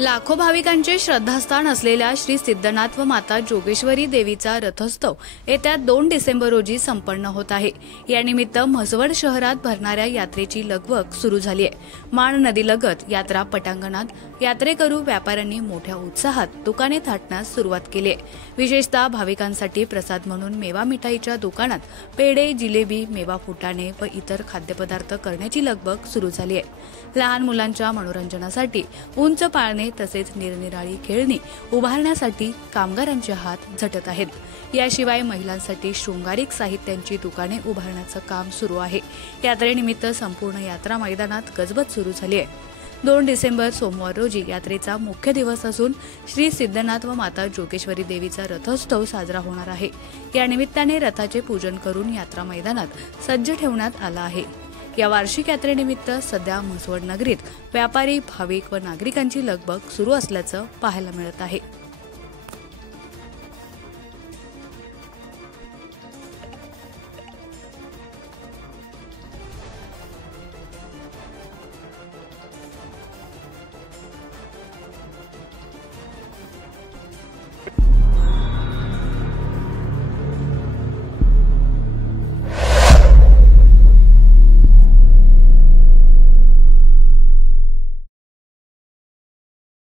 लाखो भाविकांचे श्रद्धास्थान असलेल्या श्री सिद्धनाथ व माता जोगेश्वरी देवीचा रथोत्सव येत्या 2 डिसेंबर रोजी संपन्न होत आहे। यानिमित्त म्हसवड शहरात भरणाऱ्या यात्रेची लगबग सुरू झाली आहे। माण नदीलगत यात्रा पटांगणात यात्रेकरू व्यापाऱ्यांनी मोठ्या उत्साहात दुकाने थाटण्यास सुरुवात केली आहे। विशेषतः भाविकांसाठी प्रसाद म्हणून मेवा मिठाईच्या दुकानात पेढे, जिलेबी, मेवा फुटाणे व इतर खाद्यपदार्थ करण्याची लगबग सुरू झाली आहे। लहान मुलांच्या मनोरंजनासाठी उंच पाळणे तसेच निरनिराळी खेळणी उभारण्यासाठी कामगारांचे हात झटत आहेत। याशिवाय महिलांसाठी शृंगारिक साहित्यांची दुकाने उभारण्याचं काम सुरू आहे। यात्रेनिमित्त संपूर्ण यात्रा मैदानात गजबज सुरू झाली आहे। 2 डिसेंबर सोमवार रोजी यात्रेचा मुख्य दिवस असून श्री सिद्धनाथ व माता जोगेश्वरी देवीचा रथोत्सव साजरा होणार आहे। या निमित्ताने रथाचे पूजन करून यात्रा मैदानात सज्ज ठेवण्यात आला आहे। या वार्षिक यात्रेनिमित्त सध्या म्हसवड नगरीत व्यापारी, भाविक व नागरिकांची लगबग सुरू असल्याचं पाहायला मिळत आहे।